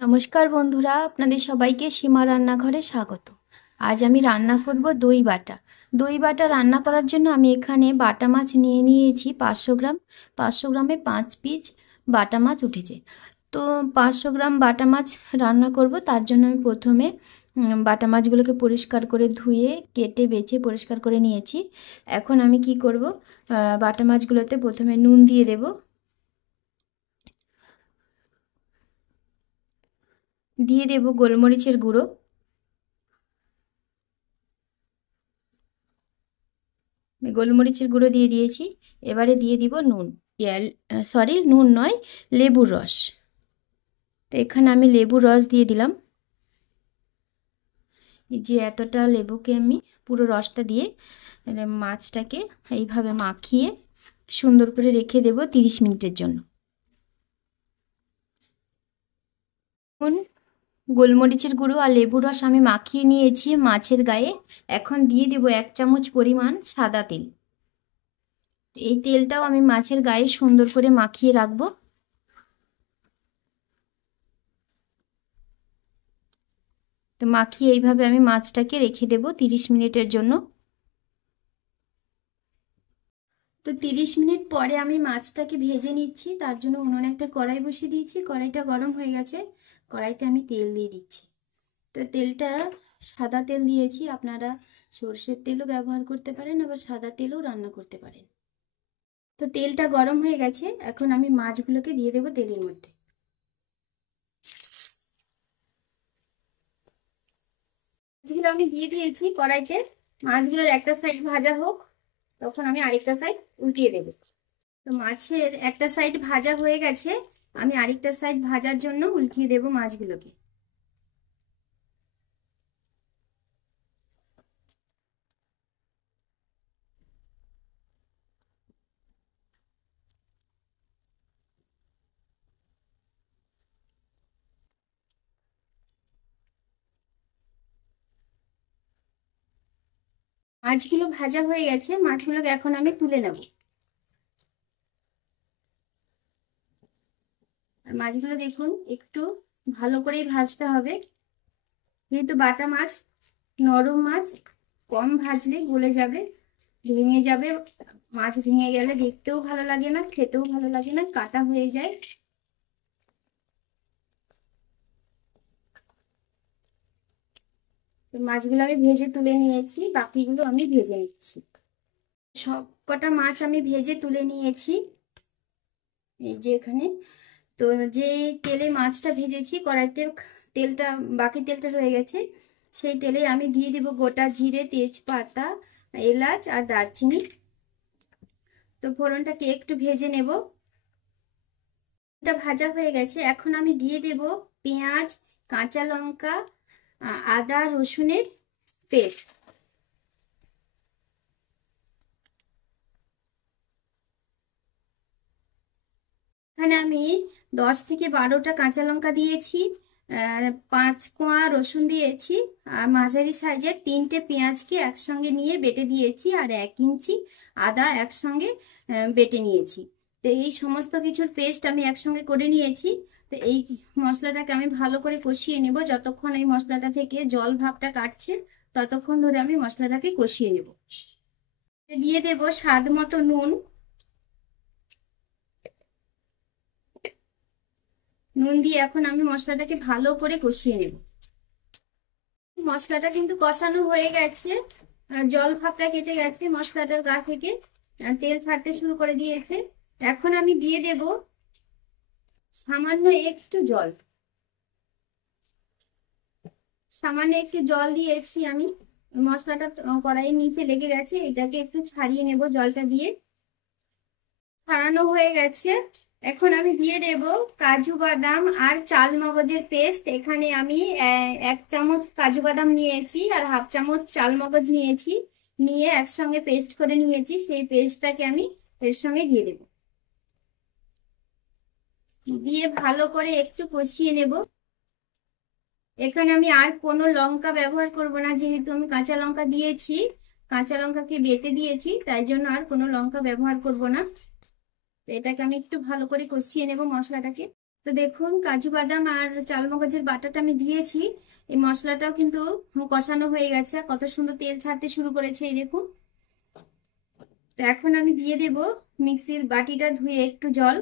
নমস্কার বন্ধুরা, আপনাদের সবাইকে সীমা রান্নাঘরে স্বাগত। আজ আমি রান্না করব দই বাটা। দই বাটা রান্না করার জন্য আমি এখানে বাটা মাছ নিয়ে নিয়েছি 500 গ্রাম। 500 গ্রামে 5 পিস বাটা মাছ উঠেছে। তো 500 গ্রাম বাটা মাছ রান্না করব, তার জন্য আমি প্রথমে বাটা মাছগুলোকে পরিষ্কার করে ধুয়ে কেটে বেছে পরিষ্কার করে নিয়েছি। এখন আমি কি করব, বাটা মাছগুলোতে প্রথমে নুন দিয়ে দেব, দিয়ে দেব গোলমরিচের গুঁড়ো, গোলমরিচের গুঁড়ো দিয়ে দিয়েছি। এবারে দিয়ে দিব নুন, নুন নয়, লেবুর রস। তো এখানে আমি লেবুর রস দিয়ে দিলাম। এই যে এতটা লেবুকে আমি পুরো রসটা দিয়ে মাছটাকে এইভাবে মাখিয়ে সুন্দর করে রেখে দেব 30 মিনিটের জন্য। গোলমরিচের গুঁড়ো আর লেবুর রস আমি মাখিয়ে নিয়েছি মাছের গায়ে। এখন দিয়ে দেব 1 চামচ পরিমাণ সাদা তেল। এই তেলটাও আমি মাছের গায়ে সুন্দর করে মাখিয়ে রাখবো। তো মাখিয়ে এইভাবে আমি মাছটাকে রেখে দেব 30 মিনিটের জন্য। তো 30 মিনিট পরে আমি মাছটাকে ভেজে নিচ্ছি। তার জন্য উনুনে একটা কড়াই বসিয়ে দিয়েছি। কড়াইটা গরম হয়ে গেছে। কড়াইতে আমি তেল দিয়ে দিচ্ছি। তো তেলটা সাদা তেল দিয়েছি, আপনারা সরষের তেলও ব্যবহার করতে পারেন, আবার সাদা তেলও রান্না করতে পারেন। তো তেলটা গরম হয়ে গেছে, এখন আমি মাছগুলোকে দিয়ে দেবো তেলের মধ্যে। মাছগুলো আমি দিয়ে দিয়েছি কড়াইতে। মাছগুলোর একটা সাইড ভাজা হোক, তখন আমি আরেকটা সাইড উল্টিয়ে দেবো। তো মাছের একটা সাইড ভাজা হয়ে গেছে, আমি আরেকটা সাইড ভাজার জন্য উল্টিয়ে দেব মাছগুলোকে। মাছগুলো ভাজা হয়ে গেছে, মাছগুলোকে এখন আমি তুলে নেব। আর মাছগুলো দেখুন একটু ভালো করেই ভাজতে হবে, যেহেতু বাটা মাছ, নরম মাছ, কম ভাজলে গলে যাবে, ভেঙে যাবে। মাছ ভেঙে গেলে দেখতেও ভালো লাগে না, খেতেও ভালো লাগে না, কাটা হয়ে যায়। তো মাছগুলো আমি ভেজে তুলে নিয়েছি, বাকিগুলো আমি ভেজে নিচ্ছি। সব কটা মাছ আমি ভেজে তুলে নিয়েছি। এই যে এখানে, তো যে তেলে মাছটা ভেজেছি কড়াইতে, তেলটা বাকি তেলটা রয়ে গেছে, সেই তেলে আমি দিয়ে দিব গোটা জিরে, তেজপাতা, এলাচ আর দারচিনি। তো ফোড়নটাকে একটু ভেজে নেব। এটা ভাজা হয়ে গেছে, এখন আমি দিয়ে দেব পেঁয়াজ, কাঁচা লঙ্কা, আদা রসুনের পেস্ট। এখানে আমি 10 থেকে 12টা কাঁচা লঙ্কা দিয়েছি, 5 কোয়া রসুন দিয়েছি, আর মাঝারি সাইজের 3টে পেঁয়াজকে একসঙ্গে নিয়ে বেটে দিয়েছি, আর 1 ইঞ্চি আদা একসঙ্গে বেটে নিয়েছি। তো এই সমস্ত কিছুর পেস্ট আমি একসঙ্গে করে নিয়েছি। তো এই মশলাটাকে আমি ভালো করে কষিয়ে নেব, যতক্ষণ এই মশলাটা থেকে জল ভাবটা কাটছে ততক্ষণ ধরে আমি মশলাটাকে কষিয়ে নেব। দিয়ে দেব স্বাদ মতো নুন। নুন দিয়ে এখন আমি মশলাটাকে ভালো করে কষিয়ে নেব। মশলাটা কিন্তু কষানো হয়ে গেছে, জল ভাবটা কেটে গেছে মশলাটার গা থেকে, তেল ছাড়তে শুরু করে দিয়েছে। এখন আমি দিয়ে দেব সামান্য একটু জল। সামান্য একটু জল দিয়েছি আমি। মশলাটা কড়াইয়ের নিচে লেগে গেছে, এটাকে একটু ছাড়িয়ে নেব জলটা দিয়ে। ছাড়ানো হয়ে গেছে, এখন আমি দিয়ে দেব কাজু বাদাম আর চাল মগজের পেস্ট। এখানে আমি 1 চামচ কাজু বাদাম নিয়েছি আর হাফ চামচ চাল মগজ নিয়েছি, নিয়ে একসঙ্গে পেস্ট করে নিয়েছি। সেই পেস্টটাকে আমি এর সঙ্গে দিয়ে দেব, দিয়ে ভালো করে একটু কষিয়ে নেব। এখানে আমি আর কোনো লঙ্কা ব্যবহার করব না, যেহেতু আমি কাঁচা লঙ্কা দিয়েছি, কাঁচা লঙ্কাকে বেটে দিয়েছি, তাই জন্য আর কোনো লঙ্কা ব্যবহার করব না। এটাকে আমি একটু ভালো করে কষিয়ে নেব মশলাটাকে। তো দেখুন কাজু বাদাম আর চালমগজের বাটাটা আমি দিয়েছি। এই মশলাটাও কিন্তু কষানো হয়ে গেছে, কত সুন্দর তেল ছাড়তে শুরু করেছে এই দেখুন। তো এখন আমি দিয়ে দেব মিক্সির বাটিটা ধুয়ে একটু জল।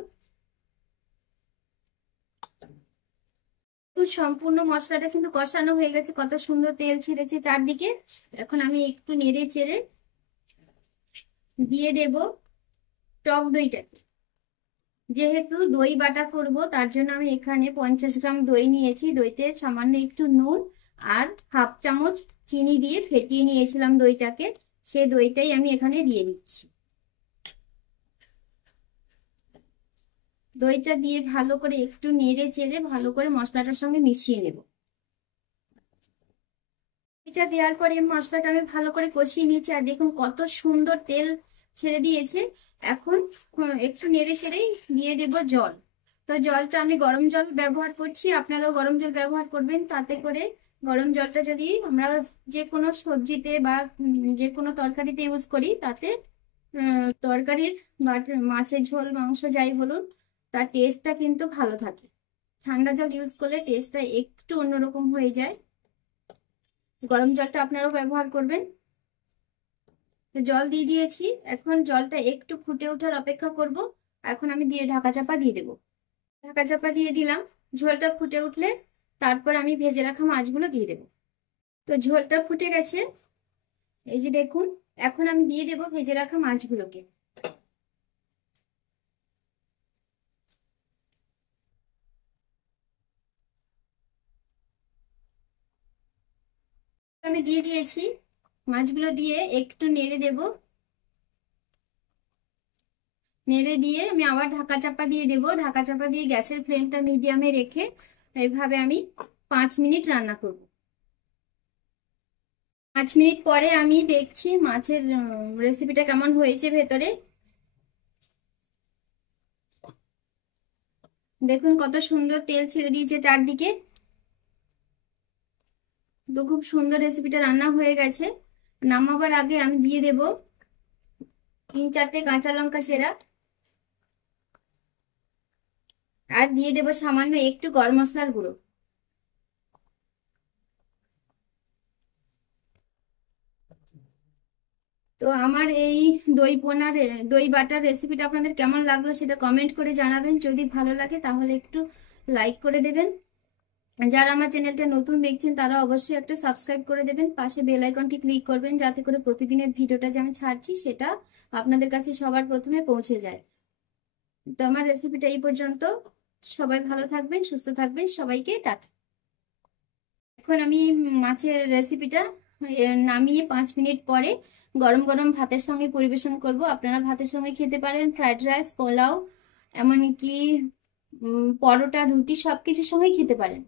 তো সম্পূর্ণ মশলাটা কিন্তু কষানো হয়ে গেছে, কত সুন্দর তেল ছেড়েছে চারদিকে। এখন আমি একটু নেড়ে চেড়ে দিয়ে দেব টক দইটা। যেহেতু দই বাটা করব তার জন্য আমি এখানে 50 গ্রাম দই নিয়েছি। দইতে সামান্য একটু নুন আর হাফ চামচ চিনি দিয়ে ফেটিয়ে নিয়েছিলাম দইটাকে, সে দইটাই আমি এখানে দিয়ে দিচ্ছি। দইটা দিয়ে ভালো করে একটু নেড়ে চেড়ে ভালো করে মশলাটার সঙ্গে মিশিয়ে নেব। এটা দেওয়ার পরে মশলাটা আমি ভালো করে কষিয়ে নিয়েছি, আর দেখুন কত সুন্দর তেল ছেড়ে দিয়েছে। এখন একটু নেড়ে চেড়েই দিয়ে দেব জল। তো জলটা আমি গরম জল ব্যবহার করছি, আপনারাও গরম জল ব্যবহার করবেন। তাতে করে গরম জলটা যদি আমরা যে কোনো সবজিতে বা যে কোনো তরকারিতে ইউজ করি, তাতে তরকারির বা মাছের ঝোল মাংস যাই বলুন, তার টেস্টটা কিন্তু ভালো থাকে। ঠান্ডা জল ইউজ করলে টেস্টটা একটু অন্যরকম হয়ে যায়। গরম জলটা আপনারাও ব্যবহার করবেন। তো জল দিয়ে দিয়েছি, এখন জলটা একটু ফুটে ওঠার অপেক্ষা করব। এখন আমি দিয়ে ঢাকা চাপা দিয়ে দেবো। ঢাকা চাপা দিয়ে দিলাম। ঝোলটা ফুটে উঠলে তারপর আমি ভেজে রাখা মাছগুলো দিয়ে দেবো। তো ঝোলটা ফুটে গেছে, এই যে দেখুন। এখন আমি দিয়ে দেবো ভেজে রাখা মাছগুলোকে। আমি দিয়ে দিয়েছি, মাছগুলো দিয়ে একটু নেড়ে দেব। নেড়ে দিয়ে আমি আবার ঢাকা চাপা দিয়ে দেব। ঢাকা চাপা দিয়ে গ্যাসের ফ্লেমটা মিডিয়ামে রেখে এইভাবে আমি 5 মিনিট রান্না করব। 5 মিনিট পরে আমি দেখছি মাছের রেসিপিটা কেমন হয়েছে ভেতরে। দেখুন কত সুন্দর তেল ছেড়ে দিয়েছে চারদিকে। তো খুব সুন্দর রেসিপিটা রান্না হয়ে গেছে। নামাবার আগে আমি দিয়ে দেব 3-4টে কাঁচা লঙ্কা চেরা, আর দিয়ে দেব সামান্য একটু গরম মশলার গুঁড়ো। তো আমার এই দই বাটার রেসিপিটা আপনাদের কেমন লাগলো সেটা কমেন্ট করে জানাবেন। যদি ভালো লাগে তাহলে একটু লাইক করে দেবেন। যারা আমার চ্যানেলটা নতুন দেখছেন তারা অবশ্যই একটা সাবস্ক্রাইব করে দেবেন। পাশে বেল আইকনটি ক্লিক করবেন, যাতে করে প্রতিদিনের ভিডিওটা যে আমি ছাড়ছি সেটা আপনাদের কাছে সবার প্রথমে পৌঁছে যায়। তো আমার রেসিপিটা এই পর্যন্ত। সবাই ভালো থাকবেন, সুস্থ থাকবেন, সবাইকে টাটা। এখন আমি মাছের রেসিপিটা নামিয়ে 5 মিনিট পরে গরম গরম ভাতের সঙ্গে পরিবেশন করব। আপনারা ভাতের সঙ্গে খেতে পারেন, ফ্রাইড রাইস, পোলাও, এমনকি পরোটা, রুটি সবকিছুর সঙ্গেই খেতে পারেন।